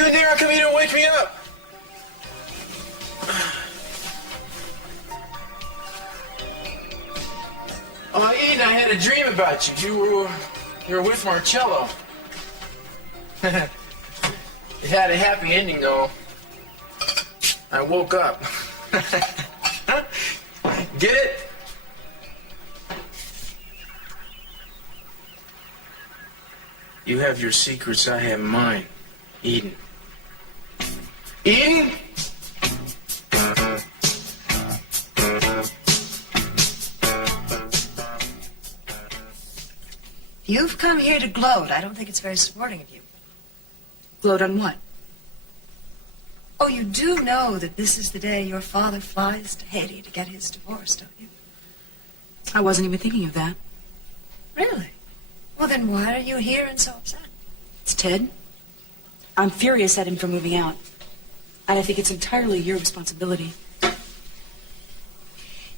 you in there? How come you didn't wake me up? Oh, Eden, I had a dream about you. You were with Marcello. It had a happy ending, though. I woke up. Get it? You have your secrets, I have mine. Eden. Eden? You've come here to gloat. I don't think it's very sporting of you. Gloat on what? Oh, you do know that this is the day your father flies to Haiti to get his divorce, don't you? I wasn't even thinking of that. Really? Well, then why are you here and so upset? It's Ted. I'm furious at him for moving out. And I think it's entirely your responsibility.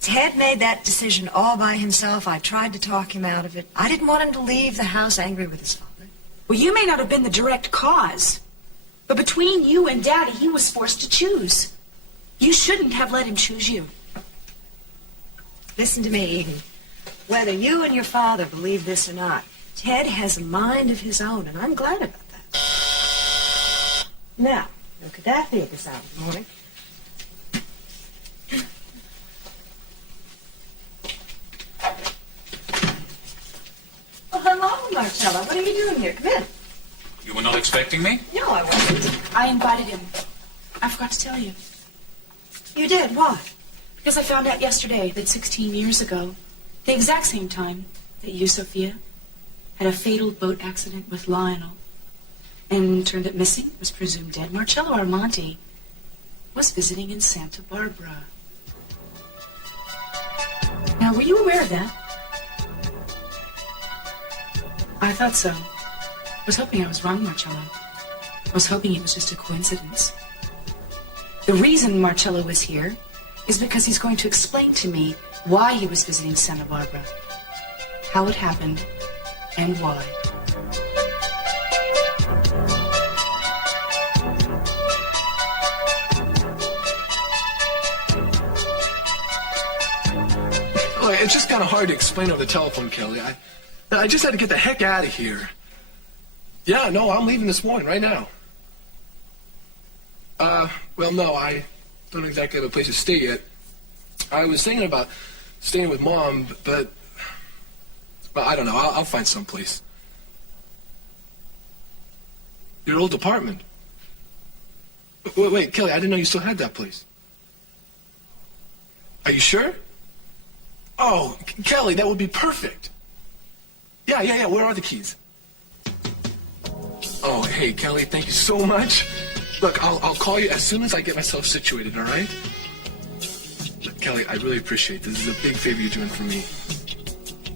Ted made that decision all by himself. I tried to talk him out of it. I didn't want him to leave the house angry with his father. Well, you may not have been the direct cause, but between you and Daddy, he was forced to choose. You shouldn't have let him choose you. Listen to me, Eden. Whether you and your father believe this or not, Ted has a mind of his own, and I'm glad about that. Now, look at that be at this hour of the morning. Well, hello, Marcello. What are you doing here? Come in. You were not expecting me? No, I wasn't. I invited him. I forgot to tell you. You did? Why? Because I found out yesterday that 16 years ago, the exact same time that you, Sophia, had a fatal boat accident with Lionel and turned up missing, was presumed dead, Marcello Armanti was visiting in Santa Barbara. Now, were you aware of that? I thought so. I was hoping I was wrong, Marcello. I was hoping it was just a coincidence. The reason Marcello was here is because he's going to explain to me why he was visiting Santa Barbara, how it happened, and why. Oh, it's just kind of hard to explain over the telephone, Kelly. I just had to get the heck out of here. Yeah, no, I'm leaving this morning, right now. Well, no, I don't exactly have a place to stay yet. I was thinking about staying with Mom, but well, I don't know. I'll find someplace. Your old apartment? Wait, Kelly, I didn't know you still had that place. Are you sure? Oh, Kelly, that would be perfect. Yeah, where are the keys? Oh, hey, Kelly, thank you so much. Look, I'll call you as soon as I get myself situated, all right? Look, Kelly, I really appreciate this. This is a big favor you're doing for me.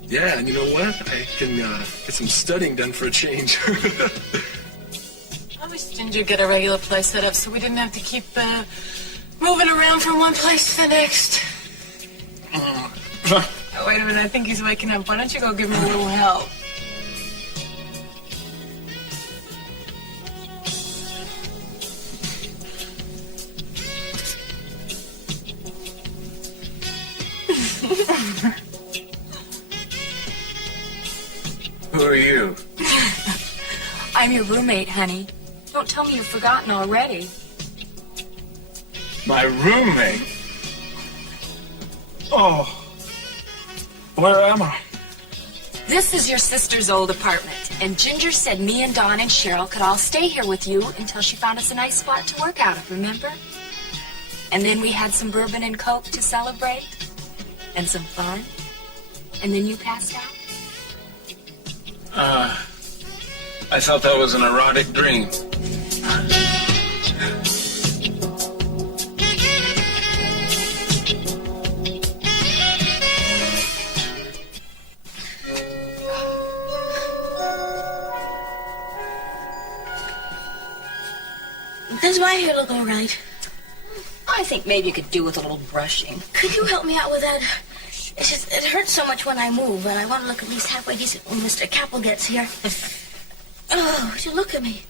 Yeah, and you know what? I can get some studying done for a change. I wish Ginger get a regular place set up so we didn't have to keep moving around from one place to the next. Oh, wait a minute, I think he's waking up. Why don't you go give him a little help? Who are you? I'm your roommate, honey. Don't tell me you've forgotten already. My roommate? Oh. Where am I? This is your sister's old apartment, and Ginger said me and Dawn and Cheryl could all stay here with you until she found us a nice spot to work out of, remember? And then we had some bourbon and Coke to celebrate, and some fun, and then you passed out. I thought that was an erotic dream. Does my hair look all right? I think maybe you could do with a little brushing. Could you help me out with that? It hurts so much when I move, and I want to look at least halfway decent when Mr. Capel gets here. Oh, would you look at me?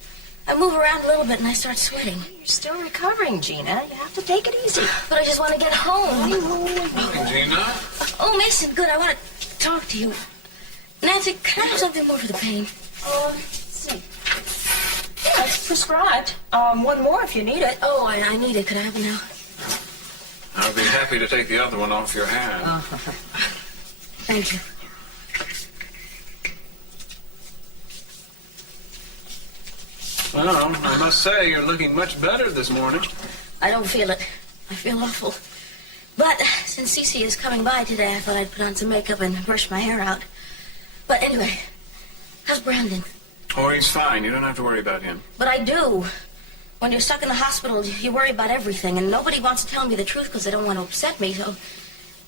I move around a little bit and I start sweating. You're still recovering, Gina. You have to take it easy. But I just want to get home. Morning, Gina. Oh, Mason, good. I want to talk to you. Nancy, can I have something more for the pain? Let's see. Yeah, it's prescribed. One more if you need it. Oh, I need it. Could I have it now? I'll be happy to take the other one off your hand. Thank you. Well, I must say you're looking much better this morning. I don't feel it. I feel awful. But since Cece is coming by today, I thought I'd put on some makeup and brush my hair out. But anyway, how's Brandon? Oh, he's fine. You don't have to worry about him. But I do. When you're stuck in the hospital, you worry about everything, and nobody wants to tell me the truth because they don't want to upset me, so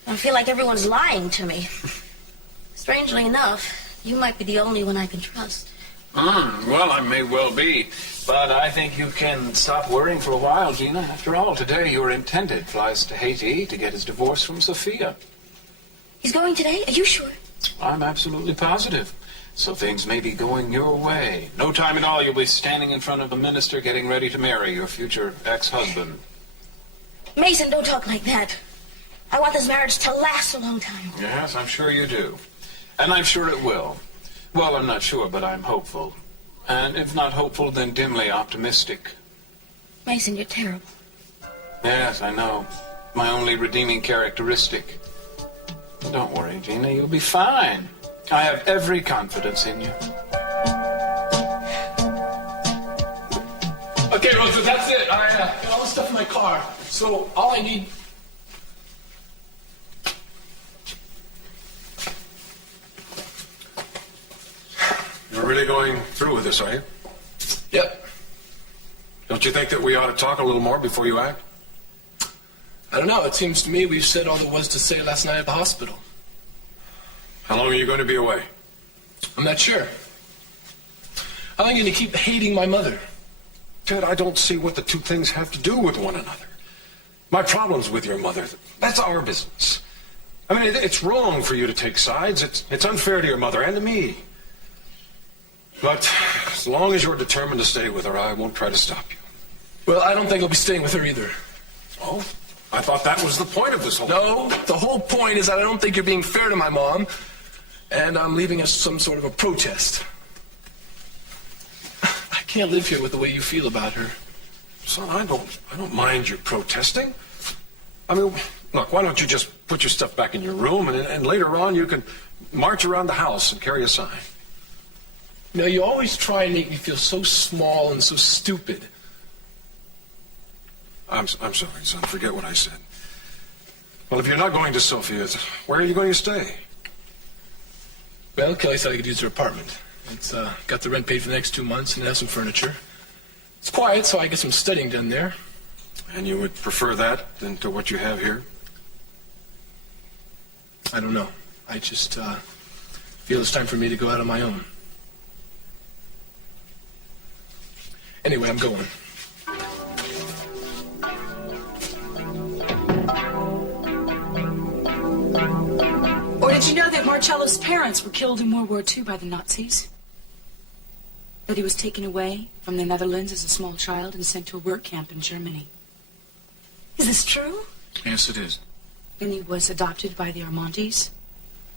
I feel like everyone's lying to me. Strangely enough, you might be the only one I can trust. Well, I may well be, but I think you can stop worrying for a while, Gina. After all, today your intended flies to Haiti to get his divorce from Sophia. He's going today? Are you sure? I'm absolutely positive. So things may be going your way. No time at all, you'll be standing in front of the minister getting ready to marry your future ex-husband. Mason, don't talk like that. I want this marriage to last a long time. Yes, I'm sure you do. And I'm sure it will. Well, I'm not sure, but I'm hopeful. And if not hopeful, then dimly optimistic. Mason, you're terrible. Yes, I know. My only redeeming characteristic. But don't worry, Gina, you'll be fine. I have every confidence in you. Okay, Rosa, that's it. I got all the stuff in my car. So all I need... You're really going through with this, are you? Yep. Don't you think that we ought to talk a little more before you act? I don't know. It seems to me we've said all there was to say last night at the hospital. How long are you going to be away? I'm not sure. How long are you going to keep hating my mother? Ted, I don't see what the two things have to do with one another. My problems with your mother, that's our business. I mean, it's wrong for you to take sides. It's unfair to your mother and to me. But as long as you're determined to stay with her, I won't try to stop you. Well, I don't think I'll be staying with her either. Oh? I thought that was the point of this whole... No, the whole point is that I don't think you're being fair to my mom, and I'm leaving as some sort of a protest. I can't live here with the way you feel about her. Son, I don't mind you protesting. I mean, look, why don't you just put your stuff back in your room, and later on you can march around the house and carry a sign. You know, you always try and make me feel so small and so stupid. I'm sorry, son. Forget what I said. Well, if you're not going to Sophia's, where are you going to stay? Well, Kelly said I could use her apartment. It's got the rent paid for the next 2 months and it has some furniture. It's quiet, so I get some studying done there. And you would prefer that than to what you have here? I don't know. I just feel it's time for me to go out on my own. Anyway, I'm going. Or did you know that Marcello's parents were killed in World War II by the Nazis? That he was taken away from the Netherlands as a small child and sent to a work camp in Germany? Is this true? Yes, it is. Then he was adopted by the Armantis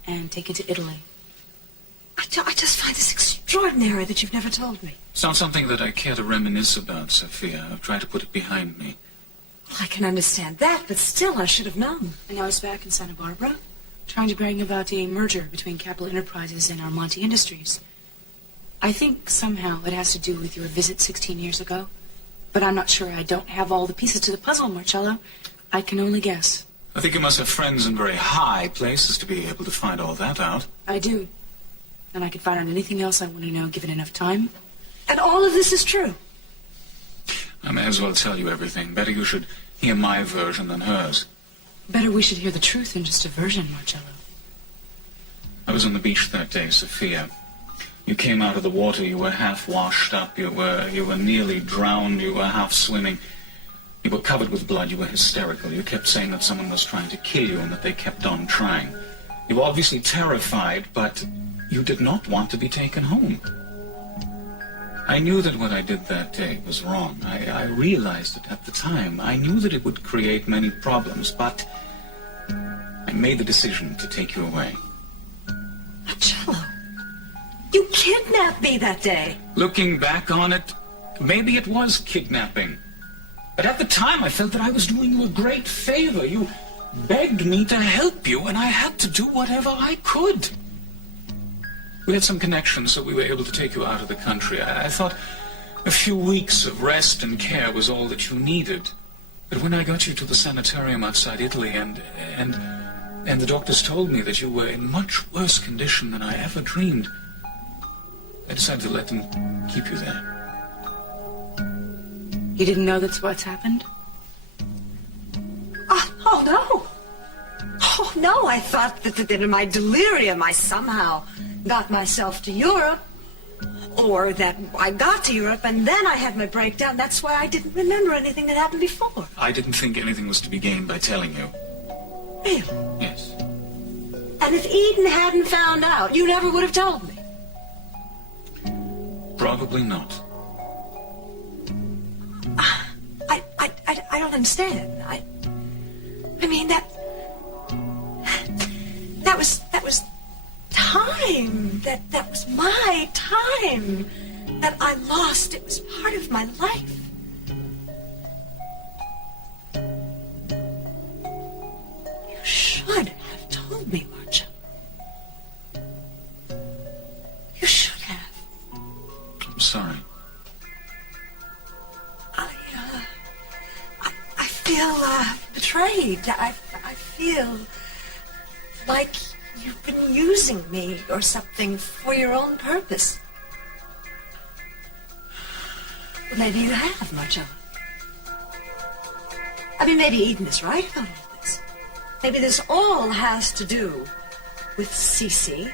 and taken to Italy. I just find this extraordinary that you've never told me. It's not something that I care to reminisce about, Sophia. I've tried to put it behind me. Well, I can understand that, but still I should have known. And now he's back in Santa Barbara, trying to bring about a merger between Capital Enterprises and Armanti Industries. I think somehow it has to do with your visit 16 years ago. But I'm not sure. I don't have all the pieces to the puzzle, Marcello. I can only guess. I think you must have friends in very high places to be able to find all that out. I do. And I could find out anything else I want to know, given enough time. And all of this is true. I may as well tell you everything. Better you should hear my version than hers. Better we should hear the truth than just a version, Marcello. I was on the beach that day, Sophia. You came out of the water, you were half washed up, you were nearly drowned, you were half swimming. You were covered with blood, you were hysterical. You kept saying that someone was trying to kill you and that they kept on trying. You were obviously terrified, but you did not want to be taken home. I knew that what I did that day was wrong. I realized it at the time. I knew that it would create many problems, but I made the decision to take you away. Marcello, you kidnapped me that day. Looking back on it, maybe it was kidnapping. But at the time, I felt that I was doing you a great favor. You begged me to help you, and I had to do whatever I could. We had some connections, so we were able to take you out of the country. I thought a few weeks of rest and care was all that you needed. But when I got you to the sanitarium outside Italy, and the doctors told me that you were in much worse condition than I ever dreamed, I decided to let them keep you there. You didn't know that's what's happened? Oh, no. Oh, no, I thought that in my delirium I somehow got myself to Europe, or that I got to Europe and then I had my breakdown. That's why I didn't remember anything that happened before. I didn't think anything was to be gained by telling you. Really? Yes. And if Eden hadn't found out, you never would have told me. Probably not. I don't understand. I mean, that was time. That was my time that I lost. It was part of my life. You should have told me, Marcia. You should have. I'm sorry. I feel betrayed. I feel like you've been using me or something for your own purpose. Well, maybe you have, Marcello. I mean, maybe Eden is right about all this. Maybe this all has to do with Cece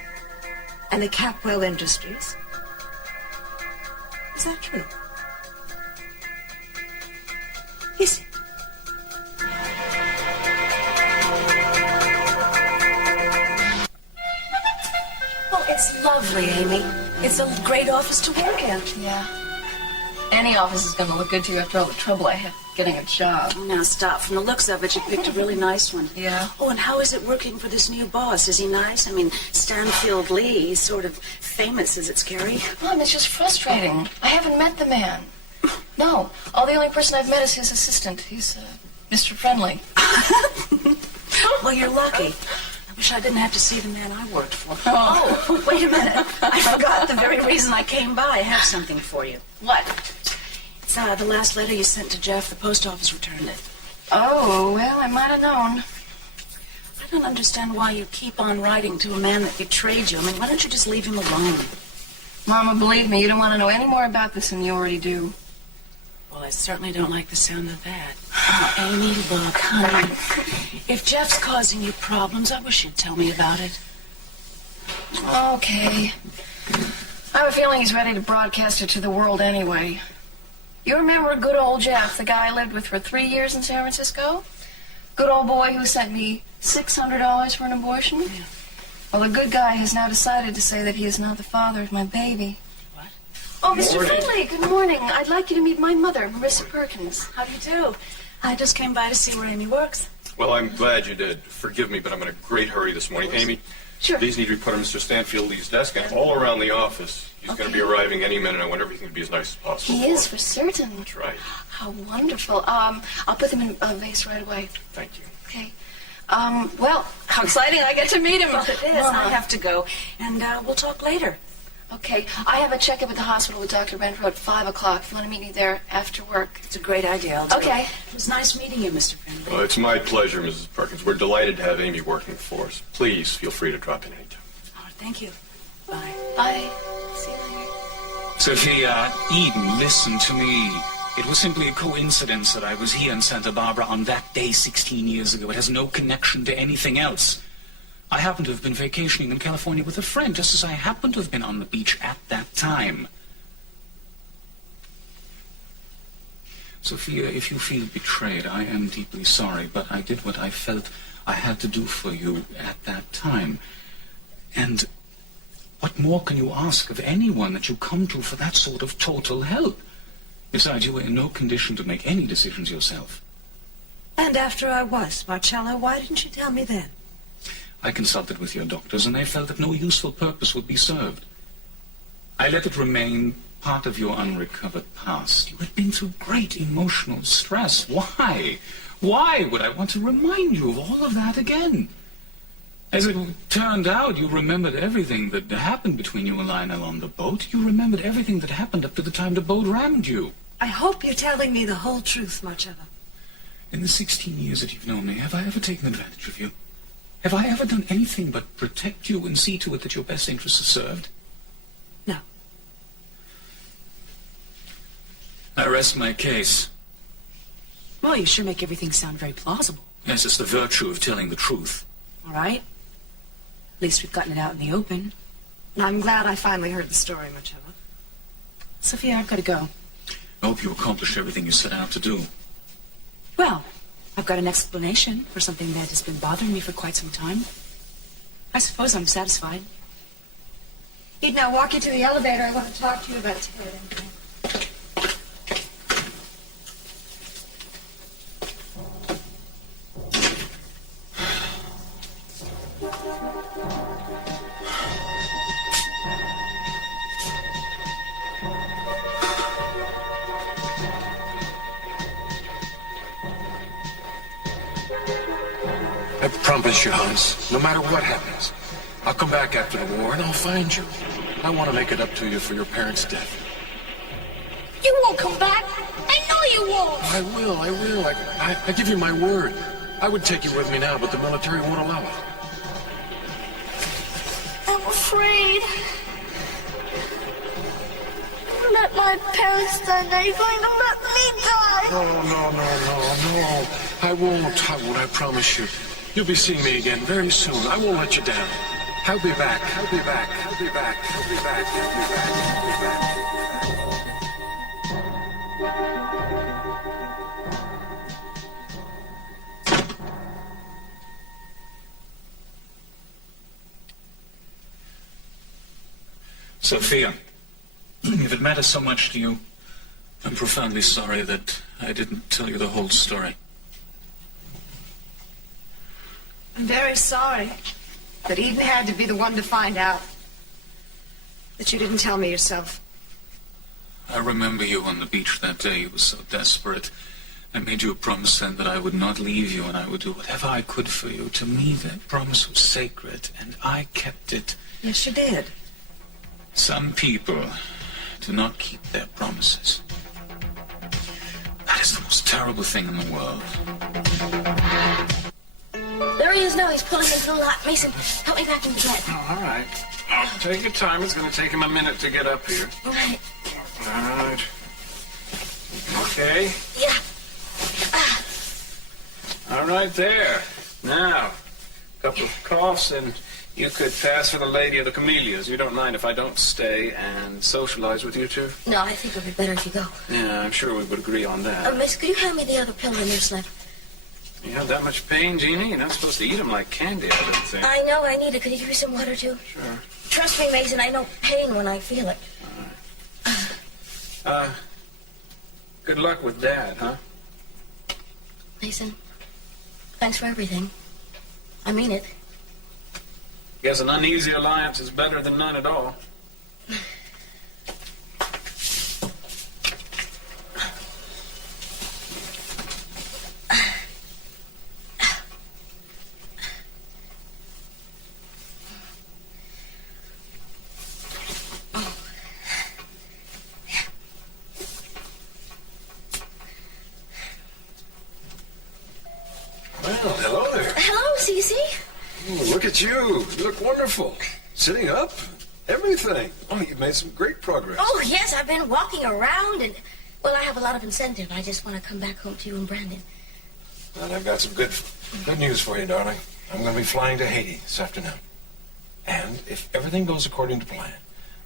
and the Capwell Industries. Is that true? Is it? Oh, it's lovely, Amy. It's a great office to work in. Yeah. Any office is going to look good to you after all the trouble I had getting a job. Oh, now stop. From the looks of it, you picked a really nice one. Yeah. Oh, and how is it working for this new boss? Is he nice? I mean, Stanfield Lee, he's sort of famous. Is it scary? Mom, it's just frustrating. I haven't met the man. No. The only person I've met is his assistant. He's Mr. Friendly. Well, you're lucky. I wish I didn't have to see the man I worked for. Oh. Wait a minute. I forgot the very reason I came by. I have something for you. What? It's the last letter you sent to Jeff. The post office returned it. Oh, well, I might have known. I don't understand why you keep on writing to a man that betrayed you. I mean, why don't you just leave him alone? Mama, believe me, you don't want to know any more about this than you already do. Well, I certainly don't like the sound of that. Oh, Amy, look, honey. If Jeff's causing you problems, I wish you'd tell me about it. Okay. I have a feeling he's ready to broadcast it to the world anyway. You remember good old Jeff, the guy I lived with for 3 years in San Francisco? Good old boy who sent me $600 for an abortion? Yeah. Well, the good guy has now decided to say that he is not the father of my baby. What? Oh, Mr. Friendly, good morning. I'd like you to meet my mother, Marissa Perkins. How do you do? I just came by to see where Amy works. Well, I'm glad you did. Forgive me, but I'm in a great hurry this morning. Amy, Sure. these need to be put on Mr. Stanfield Lee's desk and all around the office. He's going to be arriving any minute. I want everything to be as nice as possible. He is, for certain. That's right. How wonderful. I'll put them in a vase right away. Thank you. Okay. Well, how exciting. I get to meet him. Well, it is. I have to go, and we'll talk later. Okay. I have a checkup at the hospital with Dr. Renfro at 5 o'clock. If you want to meet me there after work. It's a great idea. I'll do Okay. it was nice meeting you, Mr. Friendly. Well, it's my pleasure, Mrs. Perkins. We're delighted to have Amy working for us. Please feel free to drop in anytime. Oh, thank you. Bye. Bye. See you later. Sophia, Eden, listen to me. It was simply a coincidence that I was here in Santa Barbara on that day 16 years ago. It has no connection to anything else. I happen to have been vacationing in California with a friend, just as I happened to have been on the beach at that time. Sophia, if you feel betrayed, I am deeply sorry, but I did what I felt I had to do for you at that time. And what What more can you ask of anyone that you come to for that sort of total help? Besides, you were in no condition to make any decisions yourself. And after I was, Marcello, why didn't you tell me then? I consulted with your doctors, and they felt that no useful purpose would be served. I let it remain part of your unrecovered past. You had been through great emotional stress. Why? Why would I want to remind you of all of that again? As it turned out, you remembered everything that happened between you and Lionel on the boat. You remembered everything that happened up to the time the boat rammed you. I hope you're telling me the whole truth, Marcello. In the 16 years that you've known me, have I ever taken advantage of you? Have I ever done anything but protect you and see to it that your best interests are served? No. I rest my case. Well, you sure make everything sound very plausible. Yes, it's the virtue of telling the truth. All right. At least we've gotten it out in the open. I'm glad I finally heard the story, Marcello. Sophia, I've got to go. I hope you accomplished everything you set out to do. Well, I've got an explanation for something that has been bothering me for quite some time. I suppose I'm satisfied. He'd now walk you to the elevator. I want to talk to you about it. I promise you, Hans, no matter what happens, I'll come back after the war and I'll find you. I want to make it up to you for your parents' death. You won't come back. I know you won't. I will. I give you my word. I would take you with me now, but the military won't allow it. I'm afraid. Let my parents die. They're going to let me die. No. I won't. I promise you. You'll be seeing me again very soon. I won't let you down. I'll be back. Sophia, if it matters so much to you, I'm profoundly sorry that I didn't tell you the whole story. I'm very sorry that Eden had to be the one to find out. That you didn't tell me yourself. I remember you on the beach that day. You were so desperate. I made you a promise then that I would not leave you and I would do whatever I could for you. To me, that promise was sacred, and I kept it. Yes, you did. Some people do not keep their promises. That is the most terrible thing in the world. There he is now. He's pulling into the lot. Mason, help me back into bed. Oh, all right. Take your time. It's going to take him a minute to get up here. All right. All right. Okay. Yeah. All right there. Now, a couple of coughs and you could pass for the Lady of the Camellias. You don't mind if I don't stay and socialize with you two? No, I think it would be better if you go. Yeah, I'm sure we would agree on that. Miss, could you hand me the other pill in your slip? You have that much pain, Jeannie? You're not supposed to eat them like candy, I didn't think. I know, I need it. Could you give me some water, too? Sure. Trust me, Mason, I know pain when I feel it. All right. Good luck with Dad, huh? Mason, thanks for everything. I mean it. Guess an uneasy alliance is better than none at all. Well, hello there. Hello, Cece. Oh, look at you. You look wonderful. Sitting up, everything. Oh, you've made some great progress. Oh, yes, I've been walking around and, well, I have a lot of incentive. I just want to come back home to you and Brandon. And I've got some good news for you, darling. I'm going to be flying to Haiti this afternoon. And if everything goes according to plan,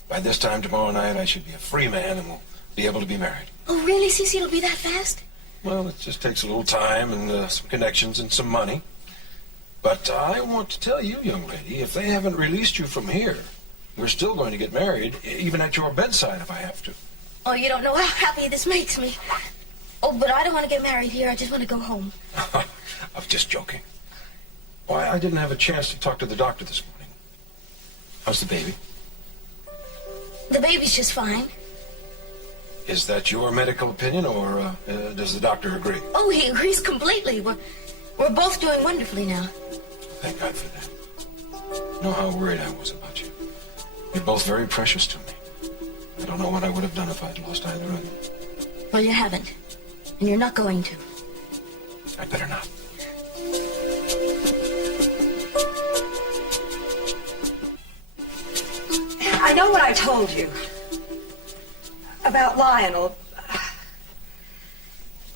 by this time tomorrow night I should be a free man and we'll be able to be married. Oh, really, Cece? It'll be that fast? Well, it just takes a little time and some connections and some money. But I want to tell you, young lady, if they haven't released you from here, we're still going to get married, even at your bedside if I have to. Oh, you don't know how happy this makes me. Oh, but I don't want to get married here. I just want to go home. I was just joking. Why, I didn't have a chance to talk to the doctor this morning. How's the baby? The baby's just fine. Is that your medical opinion, or does the doctor agree? Oh, he agrees completely. We're both doing wonderfully now. Thank God for that. You know how worried I was about you. You're both very precious to me. I don't know what I would have done if I'd lost either of you. Well, you haven't. And you're not going to. I better not. I know what I told you about Lionel.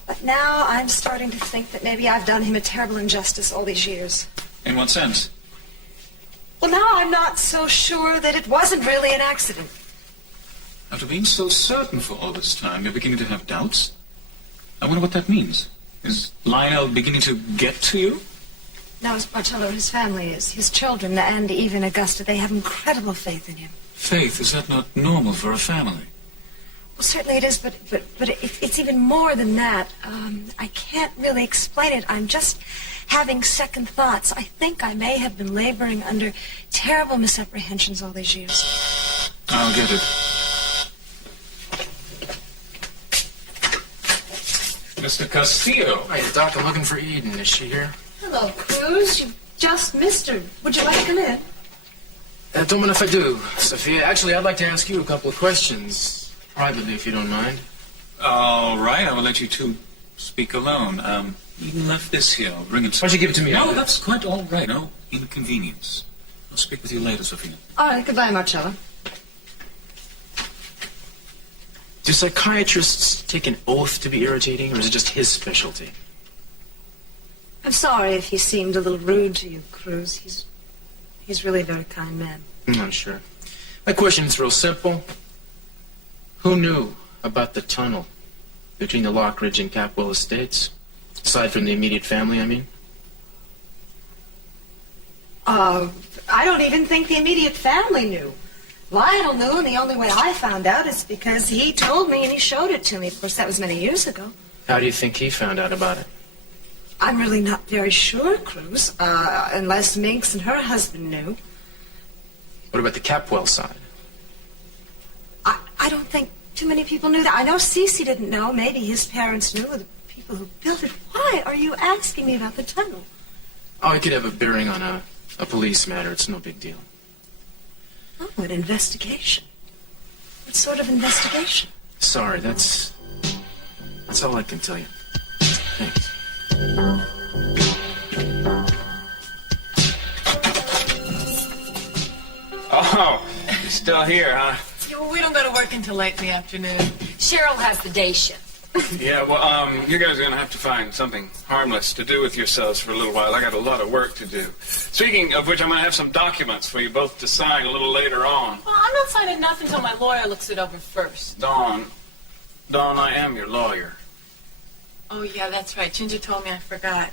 But now I'm starting to think that maybe I've done him a terrible injustice all these years. In what sense? Well, now I'm not so sure that it wasn't really an accident. After being so certain for all this time, you're beginning to have doubts? I wonder what that means. Is Lionel beginning to get to you? No, Marcello, his family is. His children, and even Augusta, they have incredible faith in him. Faith, is that not normal for a family? Well, certainly it is, but it's even more than that. I can't really explain it. I'm just having second thoughts. I think I may have been laboring under terrible misapprehensions all these years. I'll get it. Mr. Castillo. Hey, Doc, I'm looking for Eden. Is she here? Hello, Cruz. You just missed her. Would you like to come in? Don't mind if I do, Sophia. Actually, I'd like to ask you a couple of questions, privately, if you don't mind. All right, I will let you two speak alone. Eden left this here. I'll bring it. Why don't you give it to me? No, that's quite all right. No inconvenience. I'll speak with you later, Sophia. All right, goodbye, Marcello. Do psychiatrists take an oath to be irritating, or is it just his specialty? I'm sorry if he seemed a little rude to you, Cruz. He's really a very kind man. I'm not sure. My question's real simple. Who knew about the tunnel between the Lockridge and Capwell estates? Aside from the immediate family, I mean? I don't even think the immediate family knew. Lionel knew, and the only way I found out is because he told me and he showed it to me. Of course, that was many years ago. How do you think he found out about it? I'm really not very sure, Cruz, unless Minx and her husband knew. What about the Capwell side? I don't think too many people knew that. I know Cece didn't know. Maybe his parents knew, or the people who built it. Why are you asking me about the tunnel? Oh, it could have a bearing on a police matter. It's no big deal. Oh, an investigation. What sort of investigation? Sorry, that's all I can tell you. Thanks. Oh, you're still here, huh? Yeah, well, we don't go to work until late in the afternoon. Cheryl has the day shift. Yeah, well, you guys are going to have to find something harmless to do with yourselves for a little while. I got a lot of work to do. Speaking of which, I'm going to have some documents for you both to sign a little later on. Well, I'm not signing nothing until my lawyer looks it over first. Dawn, I am your lawyer. Oh, yeah, that's right. Ginger told me I forgot.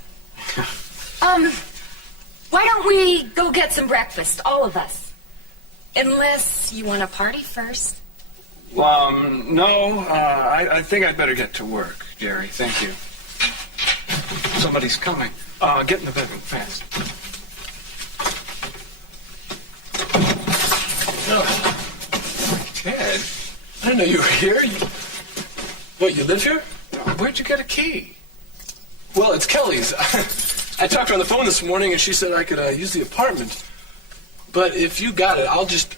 Why don't we go get some breakfast, all of us? Unless you want to party first. Well, no, I think I'd better get to work, Jerry. Thank you. Somebody's coming. Get in the bedroom fast. Oh, Ted, I didn't know you were here. What, you live here? Where'd you get a key? Well, it's Kelly's. I talked to her on the phone this morning, and she said I could use the apartment. But if you got it,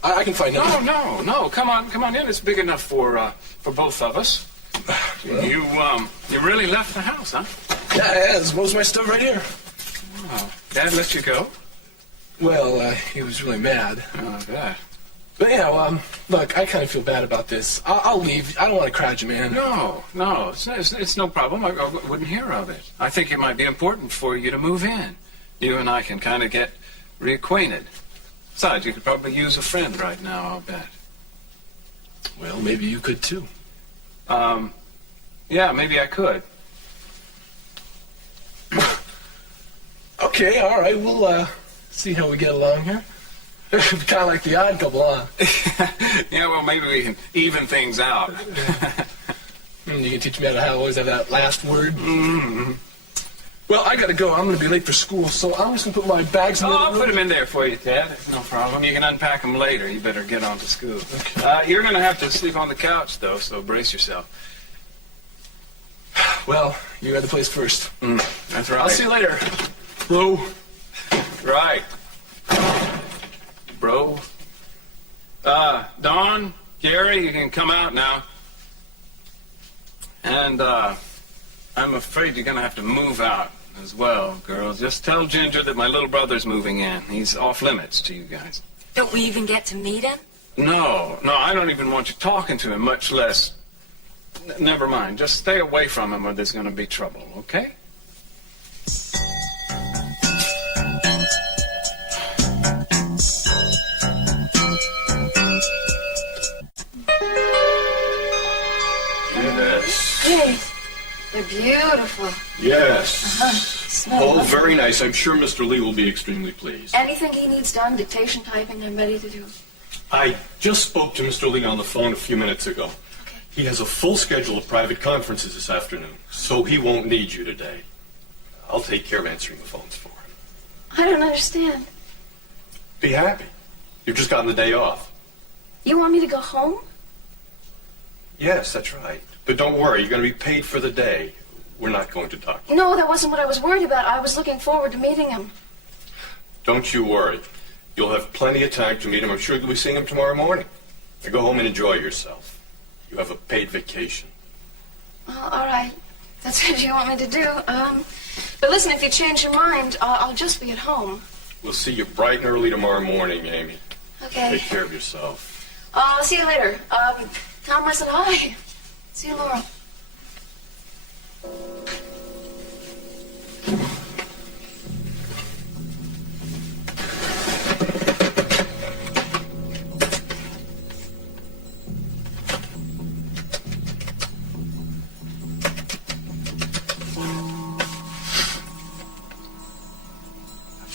I can find out. No. Come on in. It's big enough for both of us. You really left the house, huh? Yeah, there's most of my stuff right here. Oh, Dad let you go? Well, he was really mad. Oh, I bet. But yeah, look, I kind of feel bad about this. I'll leave. I don't want to crowd you, man. No, it's no problem. I wouldn't hear of it. I think it might be important for you to move in. You and I can kind of get reacquainted. Besides, you could probably use a friend right now, I'll bet. Well, maybe you could, too. Yeah, maybe I could. Okay, all right. We'll see how we get along here. Kind of like the Odd Couple, huh? Yeah, well, maybe we can even things out. You can teach me how to always have that last word? Mm-hmm. Well, I gotta go. I'm gonna be late for school, so I'm just gonna put my bags in the I'll room. put them in there for you, Ted. No problem. You can unpack them later. You better get on to school. Okay. You're gonna have to sleep on the couch, though, so brace yourself. Well, you had the place first. That's right. I'll see you later, bro. Right. Bro. Dawn, Gary, you can come out now. And, I'm afraid you're gonna have to move out as well, girls. Just tell Ginger that my little brother's moving in. He's off limits to you guys. Don't we even get to meet him? No, I don't even want you talking to him, much less... Never mind. Just stay away from him or there's gonna be trouble, okay? Yes. They're beautiful. Yes. Oh, very nice. I'm sure Mr. Lee will be extremely pleased. Anything he needs done, dictation, typing, I'm ready to do. I just spoke to Mr. Lee on the phone a few minutes ago. Okay. He has a full schedule of private conferences this afternoon, so he won't need you today. I'll take care of answering the phones for him. I don't understand. Be happy. You've just gotten the day off. You want me to go home? Yes, that's right. But don't worry, you're going to be paid for the day. We're not going to talk. No, that wasn't what I was worried about. I was looking forward to meeting him. Don't you worry. You'll have plenty of time to meet him. I'm sure you'll be seeing him tomorrow morning. Now go home and enjoy yourself. You have a paid vacation. Well, all right. That's what you want me to do. But listen, if you change your mind, I'll just be at home. We'll see you bright and early tomorrow morning, Amy. Okay. Take care of yourself. I'll see you later. Tell him I said hi. See you tomorrow.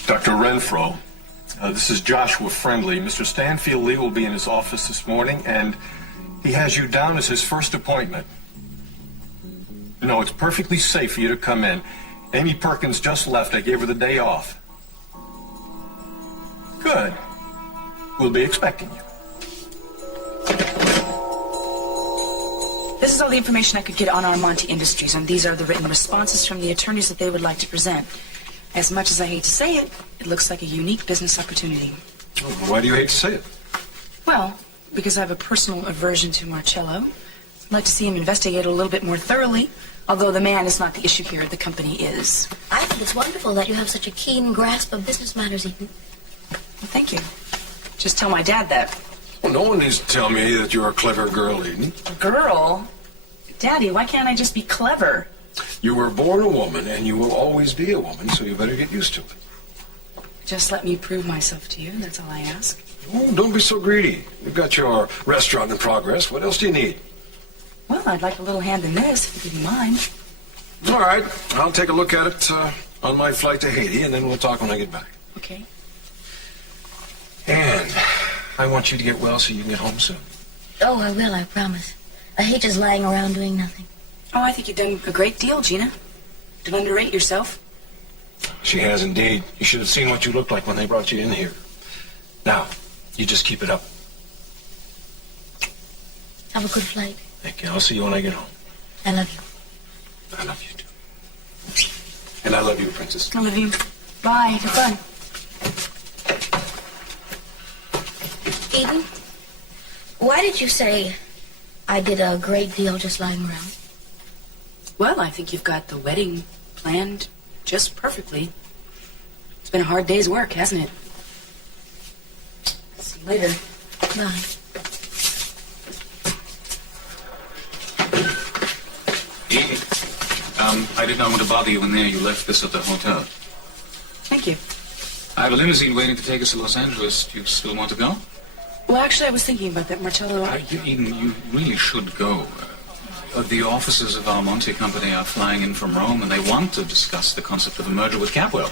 Dr. Renfro, this is Joshua Friendly. Mr. Stanfield Lee will be in his office this morning, and he has you down as his first appointment. No, it's perfectly safe for you to come in. Amy Perkins just left. I gave her the day off. Good. We'll be expecting you. This is all the information I could get on Armonte Industries, and these are the written responses from the attorneys that they would like to present. As much as I hate to say it, it looks like a unique business opportunity. Oh, why do you hate to say it? Well, because I have a personal aversion to Marcello. I'd like to see him investigated a little bit more thoroughly, although the man is not the issue here, the company is. I think it's wonderful that you have such a keen grasp of business matters, Eden. Well, thank you. Just tell my dad that. Well, no one needs to tell me that you're a clever girl, Eden. Girl? Daddy, why can't I just be clever? You were born a woman, and you will always be a woman, so you better get used to it. Just let me prove myself to you, that's all I ask. Oh, don't be so greedy. You've got your restaurant in progress. What else do you need? Well, I'd like a little hand in this, if you didn't mind. All right. I'll take a look at it on my flight to Haiti, and then we'll talk when I get back. Okay. And I want you to get well so you can get home soon. Oh, I will, I promise. I hate just lying around doing nothing. Oh, I think you've done a great deal, Gina. Don't underrate yourself. She has indeed. You should have seen what you looked like when they brought you in here. Now, you just keep it up. Have a good flight. Thank you. I'll see you when I get home. I love you. I love you, too. And I love you, Princess. I love you. Bye. Have fun. Eden, why did you say I did a great deal just lying around? Well, I think you've got the wedding planned just perfectly. It's been a hard day's work, hasn't it? See you later. Bye. Edie, I did not want to bother you when you left this at the hotel. Thank you. I have a limousine waiting to take us to Los Angeles. Do you still want to go? Well, actually, I was thinking about that, Marcello. Eden, you really should go. The officers of Armonte Company are flying in from Rome, and they want to discuss the concept of a merger with Capwell.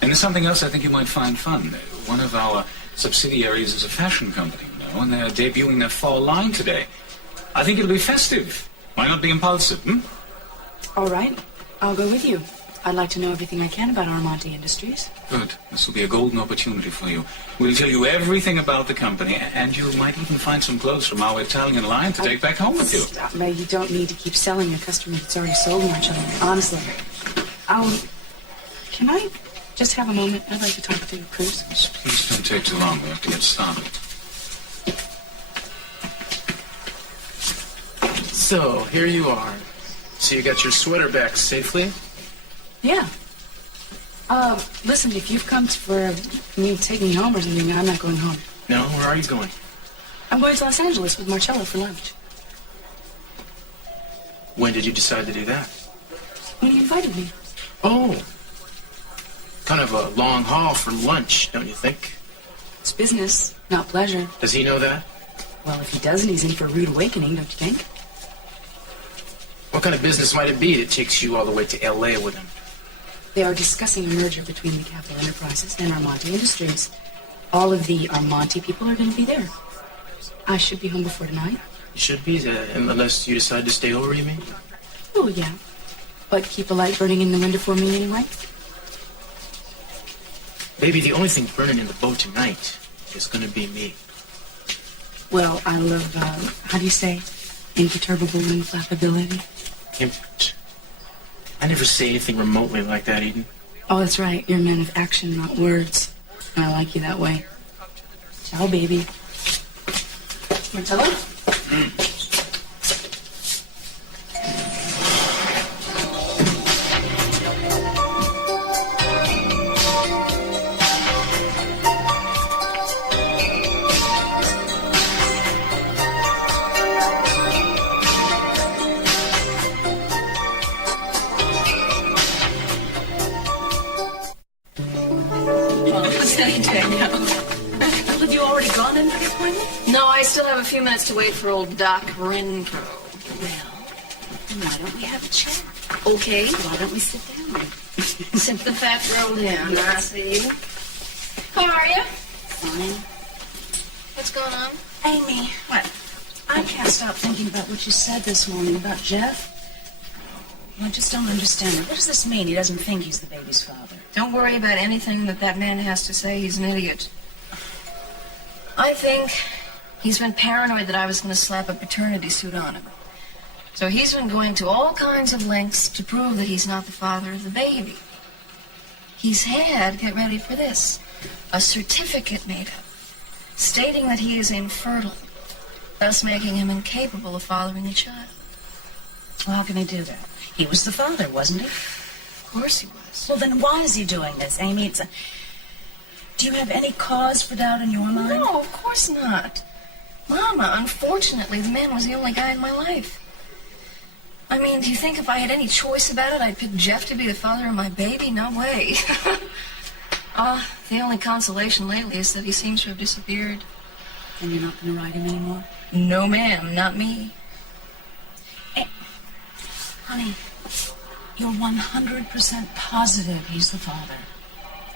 And there's something else I think you might find fun. One of our subsidiaries is a fashion company, you know, and they're debuting their fall line today. I think it'll be festive. Why not be impulsive, All right. I'll go with you. I'd like to know everything I can about Armante Industries. Good. This will be a golden opportunity for you. We'll tell you everything about the company, and you might even find some clothes from our Italian line to take back home with you. Stop, May. You don't need to keep selling a customer that's already sold Marcello. Honestly. Can I just have a moment? I'd like to talk to Cruz. Please don't take too long. We have to get started. So, here you are. So you got your sweater back safely? Yeah. Listen, if you've come for me to take me home or something, I'm not going home. No? Where are you going? I'm going to Los Angeles with Marcello for lunch. When did you decide to do that? When he invited me. Oh. Kind of a long haul for lunch, don't you think? It's business, not pleasure. Does he know that? Well, if he doesn't, he's in for a rude awakening, don't you think? What kind of business might it be that takes you all the way to L.A. with him? They are discussing a merger between the Capital Enterprises and Armante Industries. All of the Armante people are going to be there. I should be home before tonight. You should be, unless you decide to stay over, you mean? Oh, yeah. But keep a light burning in the window for me anyway. Baby, the only thing burning in the boat tonight is going to be me. Well, I love, how do you say, imperturbable inflappability? I never say anything remotely like that, Eden. Oh, that's right. You're a man of action, not words. And I like you that way. Ciao, baby. Marcello? Have you already gone in for the appointment? No, I still have a few minutes to wait for old Doc Renfro. Well, then why don't we have a chat? Okay. Why don't we sit down? Sit the fat girl down. I see. How are you? Fine. What's going on? Amy. What? I can't stop thinking about what you said this morning about Jeff. I just don't understand it. What does this mean? He doesn't think he's the baby's father. Don't worry about anything that man has to say. He's an idiot. I think he's been paranoid that I was going to slap a paternity suit on him. So he's been going to all kinds of lengths to prove that he's not the father of the baby. He's had, get ready for this, a certificate made up stating that he is infertile, thus making him incapable of fathering a child. Well, how can he do that? He was the father, wasn't he? Of course he was. Well, then why is he doing this, Amy? Do you have any cause for doubt in your mind? No, of course not. Mama, unfortunately, the man was the only guy in my life. I mean, do you think if I had any choice about it, I'd pick Jeff to be the father of my baby? No way. The only consolation lately is that he seems to have disappeared. And you're not going to ride him anymore? No, ma'am, not me. Hey, honey, you're 100% positive he's the father.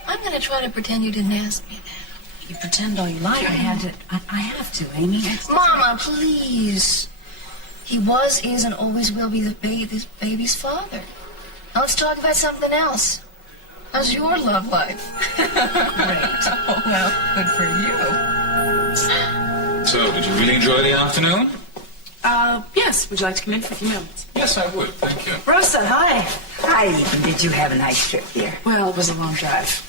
I'm going to try to pretend you didn't ask me that. You pretend all you like. I have to, Amy. Mama, please. He was, is, and always will be this baby's father. Now let's talk about something else. How's your love life? Great. Oh, well, good for you. So, did you really enjoy the afternoon? Yes. Would you like to come in for a few minutes? Yes, I would. Thank you. Rosa, hi. Hi, Ethan. Did you have a nice trip here? Well, it was a long drive.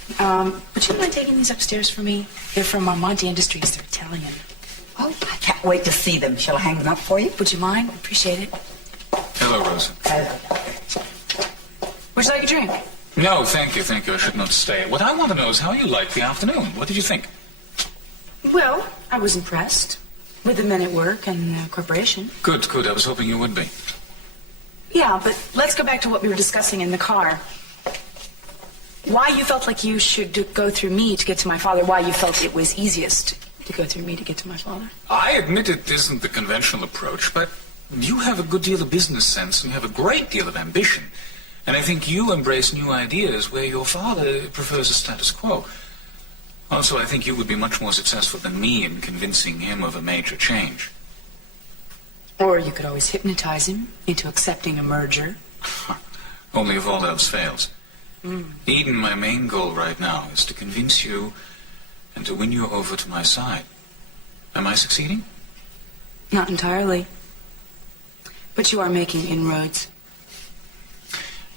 Would you mind taking these upstairs for me? They're from Armante Industries. They're Italian. Oh, I can't wait to see them. Shall I hang them up for you? Would you mind? Appreciate it. Hello, Rosa. Would you like a drink? No, thank you, thank you. I should not stay. What I want to know is how you liked the afternoon. What did you think? Well, I was impressed with the men at work and the corporation. Good, good. I was hoping you would be. Yeah, but let's go back to what we were discussing in the car. Why you felt like you should go through me to get to my father. Why you felt it was easiest to go through me to get to my father. I admit it isn't the conventional approach, but you have a good deal of business sense and you have a great deal of ambition. And I think you embrace new ideas where your father prefers the status quo. Also, I think you would be much more successful than me in convincing him of a major change. Or you could always hypnotize him into accepting a merger. Only if all else fails. Eden, my main goal right now is to convince you and to win you over to my side. Am I succeeding? Not entirely. But you are making inroads.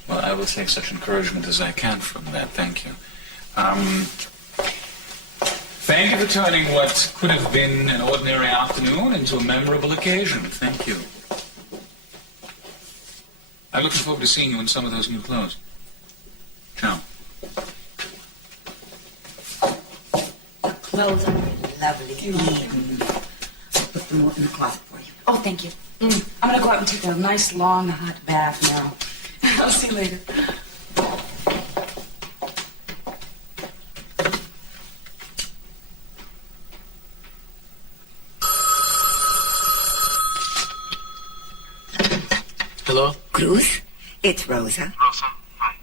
Well, I will take such encouragement as I can from that. Thank you. Thank you for turning what could have been an ordinary afternoon into a memorable occasion. Thank you. I'm looking forward to seeing you in some of those new clothes. Ciao. The clothes are lovely, Eden. I'll put them in the closet for you. Oh, thank you. I'm going to go out and take a nice, long, hot bath now. I'll see you later. Hello? Cruz, it's Rosa. Rosa, hi.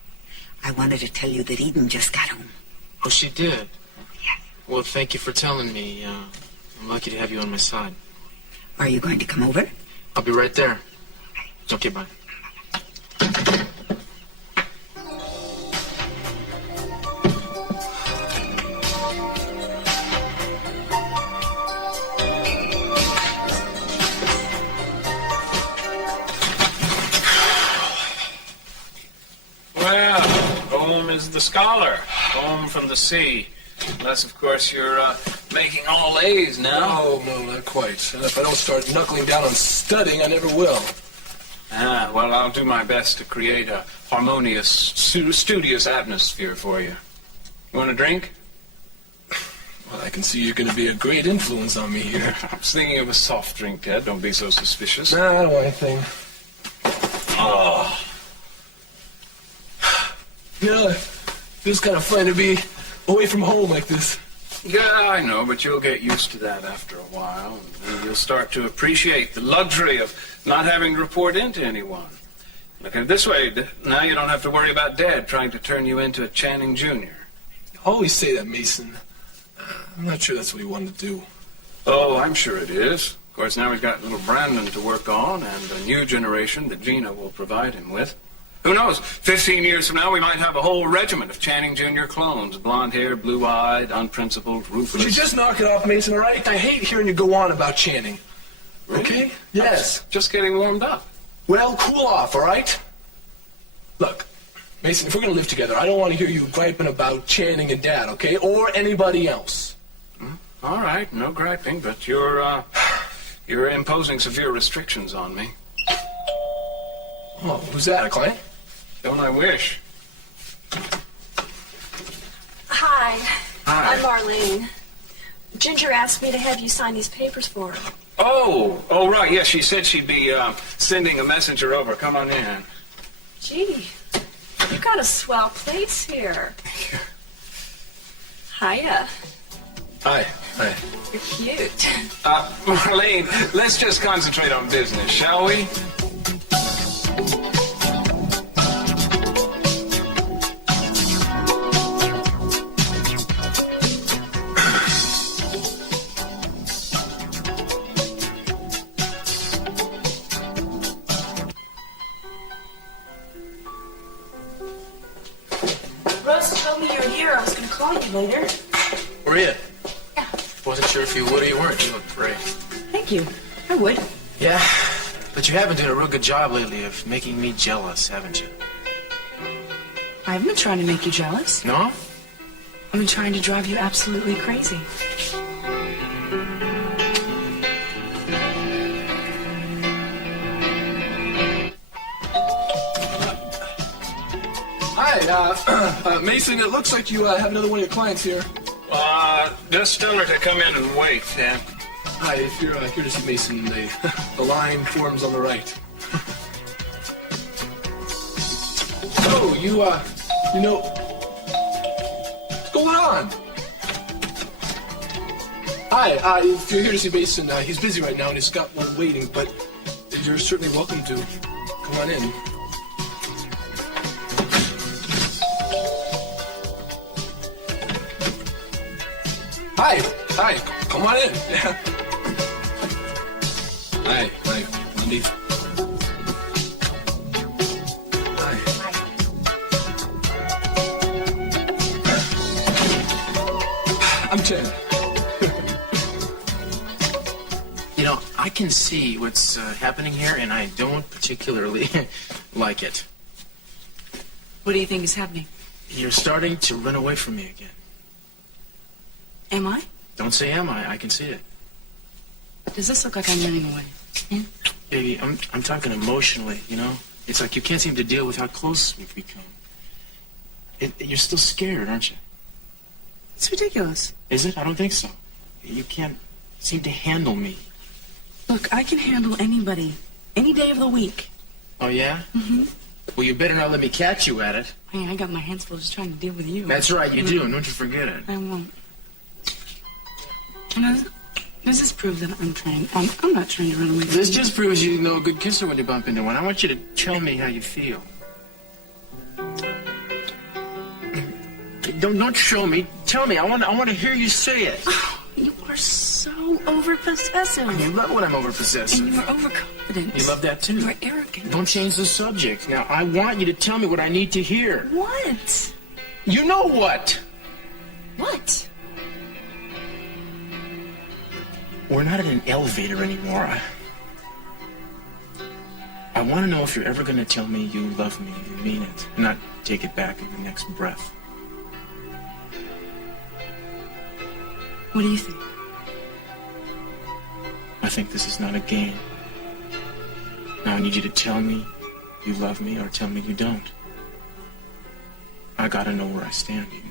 I wanted to tell you that Eden just got home. Oh, she did? Yes. Well, thank you for telling me. I'm lucky to have you on my side. Are you going to come over? I'll be right there. Okay, bye. Well, home is the scholar. Home from the sea. Unless, of course, you're making all A's now. No, not quite. And if I don't start knuckling down on studying, I never will. Well, I'll do my best to create a harmonious, studious atmosphere for you. You want a drink? Well, I can see you're going to be a great influence on me here. I was thinking of a soft drink, Ted. Don't be so suspicious. Nah, I don't want anything. Oh. You know, it feels kind of fun to be away from home like this. Yeah, I know, but you'll get used to that after a while. And you'll start to appreciate the luxury of not having to report in to anyone. Look at it this way, now you don't have to worry about Dad trying to turn you into a Channing Jr. You always say that, Mason. I'm not sure that's what he wanted to do. Oh, I'm sure it is. Of course, now he's got little Brandon to work on and a new generation that Gina will provide him with. Who knows? 15 years from now, we might have a whole regiment of Channing Jr. clones. Blonde-haired, blue-eyed, unprincipled, ruthless. Would you just knock it off, Mason, all right? I hate hearing you go on about Channing. Okay? Yes. Just getting warmed up. Well, cool off, all right? Look, Mason, if we're going to live together, I don't want to hear you griping about Channing and Dad, okay? Or anybody else. All right, no griping, but you're imposing severe restrictions on me. Oh, who's that, a client? Don't I wish? Hi. Hi. I'm Marlene. Ginger asked me to have you sign these papers for her. Oh, right. Yes, she said she'd be sending a messenger over. Come on in. Gee, you got a swell place here. Hiya. Hi. You're cute. Marlene, let's just concentrate on business, shall we? Rose told me you were here. I was going to call you later. Were you? Yeah. Wasn't sure if you would or you weren't. You look great. Thank you. I would. Yeah, but you have been doing a real good job lately of making me jealous, haven't you? I haven't been trying to make you jealous. No? I've been trying to drive you absolutely crazy. Hi, Mason, it looks like you have another one of your clients here. Just tell her to come in and wait, Dan. Hi, if you're here to see Mason, the line forms on the right. Oh, you know, what's going on? Hi, if you're here to see Mason, he's busy right now and he's got one waiting, but you're certainly welcome to come on in. Hi. Hi. Come on in. Yeah. Hi. Hi. Andy. Hi. I'm Jen. You know, I can see what's happening here, and I don't particularly like it. What do you think is happening? You're starting to run away from me again. Am I? Don't say am I can see it. Does this look like I'm running away? Baby, I'm talking emotionally, you know? It's like you can't seem to deal with how close we've become. You're still scared, aren't you? It's ridiculous. Is it? I don't think so. You can't seem to handle me. Look, I can handle anybody. Any day of the week. Oh, yeah? Mm-hmm. Well, you better not let me catch you at it. Hey, I got my hands full just trying to deal with you. That's right, you do, and don't you forget it. I won't. You know, does this prove that I'm trying? I'm not trying to run away from This you. just proves you know a good kisser when you bump into one. I want you to tell me how you feel. Don't show me. Tell me. I want to hear you say it. Oh, you are so over-possessive. You love when I'm over-possessive. And you are overconfident. You love that too. You are arrogant. Don't change the subject. Now, I want you to tell me what I need to hear. What? You know what? What? We're not in an elevator anymore. I want to know if you're ever going to tell me you love me, you mean it, and not take it back in the next breath. What do you think? I think this is not a game. Now I need you to tell me you love me or tell me you don't. I gotta know where I stand, even.